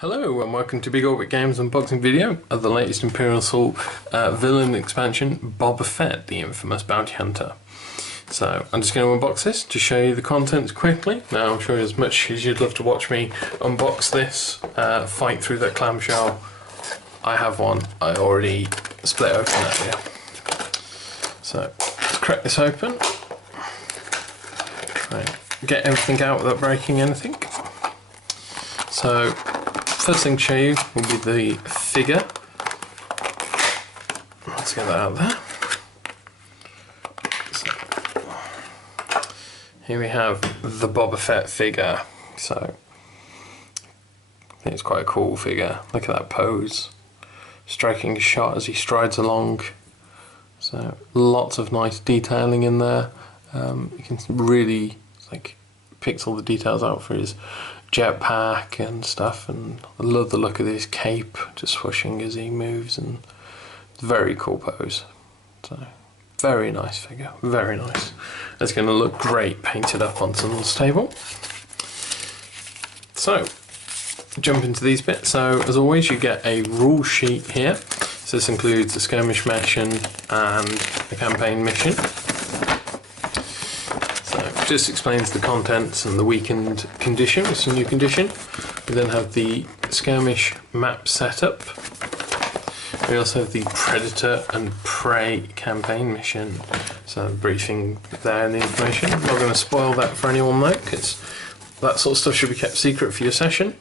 Hello and welcome to Big Orbit Games unboxing video of the latest Imperial Assault villain expansion, Boba Fett, the infamous bounty hunter. So I'm just going to unbox this to show you the contents quickly. Now I'm sure as much as you'd love to watch me unbox this, fight through that clamshell, I have one. I already split open earlier. So let's crack this open. Try and get everything out without breaking anything. So first thing to show you will be the figure. Let's get that out there. So, here we have the Boba Fett figure. So I think it's quite a cool figure. Look at that pose. Striking a shot as he strides along. So lots of nice detailing in there. You can really picks all the details out for his jetpack and stuff, and I love the look of his cape just swooshing as he moves, and very cool pose. So very nice figure, very nice. It's going to look great painted up on someone's table. So jump into these bits. So as always, you get a rule sheet here. So this includes a skirmish mission and a campaign mission. Just explains the contents and the weakened condition with some new condition. We then have the skirmish map setup. We also have the Predator and Prey campaign mission. So briefing there and the information. I'm not going to spoil that for anyone though, because that sort of stuff should be kept secret for your session.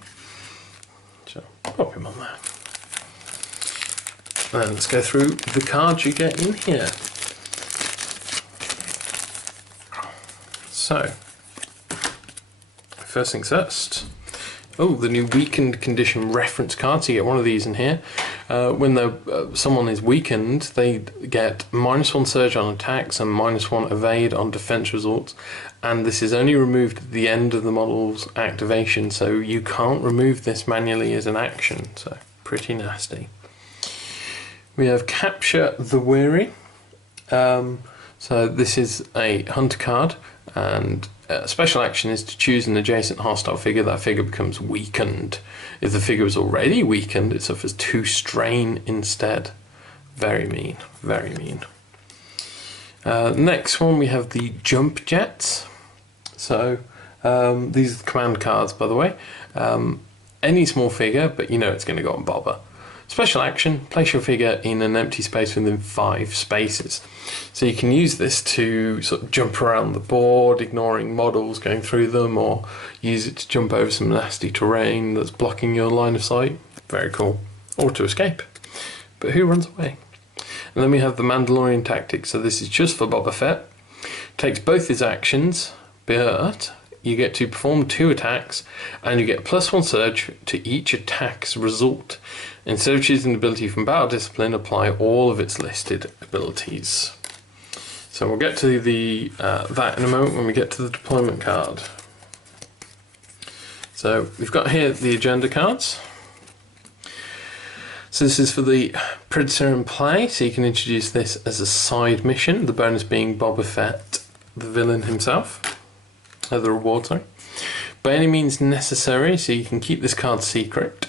So pop him on there. And let's go through the cards you get in here. So, first things first. Oh, the new weakened condition reference card. So you get one of these in here. When someone is weakened, they get -1 surge on attacks and -1 evade on defense results. And this is only removed at the end of the model's activation, so you can't remove this manually as an action. So, pretty nasty. We have Capture the Weary. So this is a hunter card. And special action is to choose an adjacent hostile figure. That figure becomes weakened. If the figure is already weakened, it suffers 2 strain instead. Very mean, very mean. Next one, we have the jump jets. So these are the command cards, by the way. Any small figure, but you know it's going to go on Bobba. Special action, place your figure in an empty space within 5 spaces. So you can use this to sort of jump around the board, ignoring models going through them, or use it to jump over some nasty terrain that's blocking your line of sight. Very cool. Or to escape. But who runs away? And then we have the Mandalorian Tactics. So this is just for Boba Fett. Takes both his actions, but you get to perform 2 attacks, and you get +1 surge to each attack's result. Instead of choosing an ability from Battle Discipline, apply all of its listed abilities. So we'll get to the that in a moment when we get to the deployment card. So we've got here the agenda cards. So this is for the Predator in Play, so you can introduce this as a side mission, the bonus being Boba Fett, the villain himself. The reward, sorry. By any means necessary, so you can keep this card secret.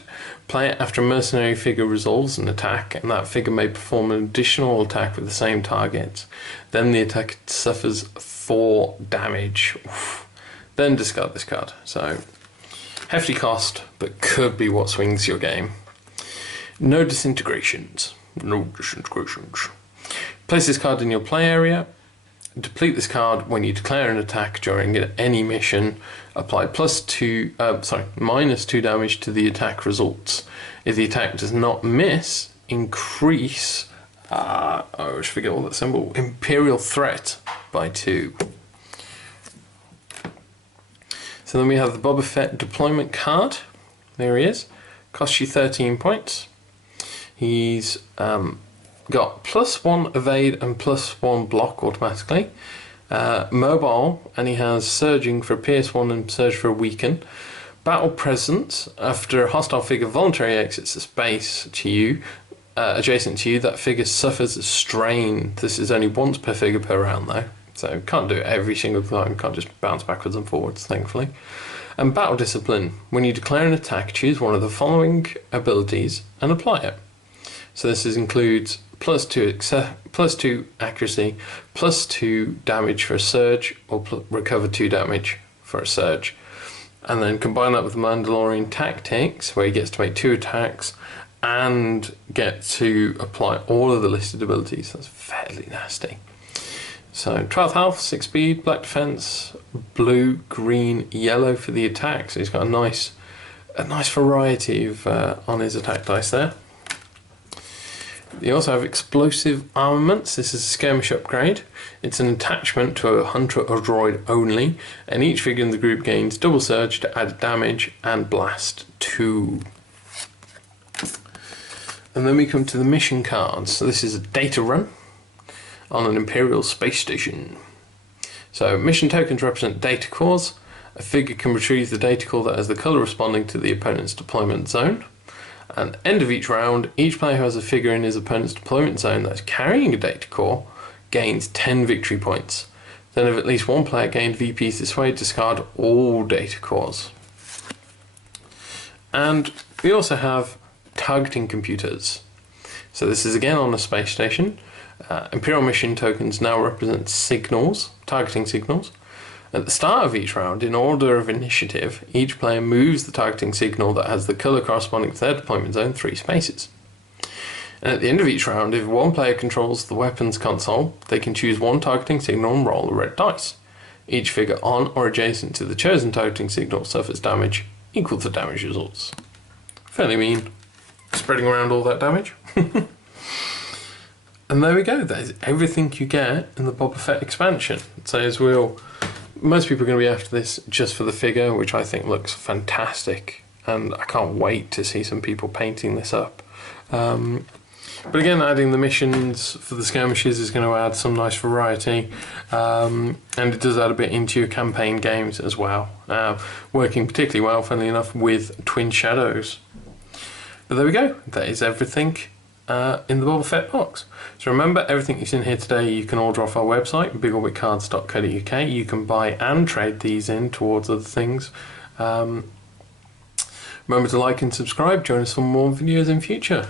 Play it after a mercenary figure resolves an attack, and that figure may perform an additional attack with the same target. Then the attack suffers 4 damage. Oof. Then discard this card. So, hefty cost, but could be what swings your game. No disintegrations. No disintegrations. Place this card in your play area. Deplete this card when you declare an attack during any mission. Apply -2 damage to the attack results. If the attack does not miss, increase I always forget all that symbol. Imperial threat by 2. So then we have the Boba Fett deployment card. There he is. Costs you 13 points. He's got +1 evade and +1 block automatically. Mobile, and he has surging for a PS1 and surge for a weaken. Battle presence, after a hostile figure voluntarily exits a space to you, adjacent to you, that figure suffers a strain. This is only once per figure per round though, so can't do it every single time, can't just bounce backwards and forwards, thankfully. And Battle Discipline. When you declare an attack, choose one of the following abilities and apply it. So this includes +2 accuracy, +2 damage for a surge, or recover 2 damage for a surge. And then combine that with the Mandalorian Tactics, where he gets to make 2 attacks and get to apply all of the listed abilities. That's fairly nasty. So 12 health, 6 speed, black defense, blue, green, yellow for the attack. So he's got a nice variety of on his attack dice there. You also have explosive armaments. This is a skirmish upgrade. It's an attachment to a hunter or droid only, and each figure in the group gains double surge to add damage and blast 2. And then we come to the mission cards. So this is a data run on an Imperial space station. So mission tokens represent data cores. A figure can retrieve the data core that has the colour responding to the opponent's deployment zone. And at the end of each round, each player who has a figure in his opponent's deployment zone that's carrying a data core gains 10 victory points. Then if at least one player gained VPs this way, discard all data cores. And we also have targeting computers. So this is again on a space station. Imperial mission tokens now represent signals, targeting signals. At the start of each round, in order of initiative, each player moves the targeting signal that has the colour corresponding to their deployment zone 3 spaces. And at the end of each round, if one player controls the weapons console, they can choose one targeting signal and roll a red dice. Each figure on or adjacent to the chosen targeting signal suffers damage equal to damage results. Fairly mean, spreading around all that damage. And there we go, that is everything you get in the Boba Fett expansion. So as most people are going to be after this just for the figure, which I think looks fantastic, and I can't wait to see some people painting this up. But again, adding the missions for the skirmishes is going to add some nice variety, and it does add a bit into your campaign games as well, working particularly well, funnily enough, with Twin Shadows. But there we go, that is everything in the Boba Fett box. So remember, everything you've seen here today you can order off our website, bigorbitcards.co.uk. You can buy and trade these in towards other things. Remember to like and subscribe. Join us for more videos in future.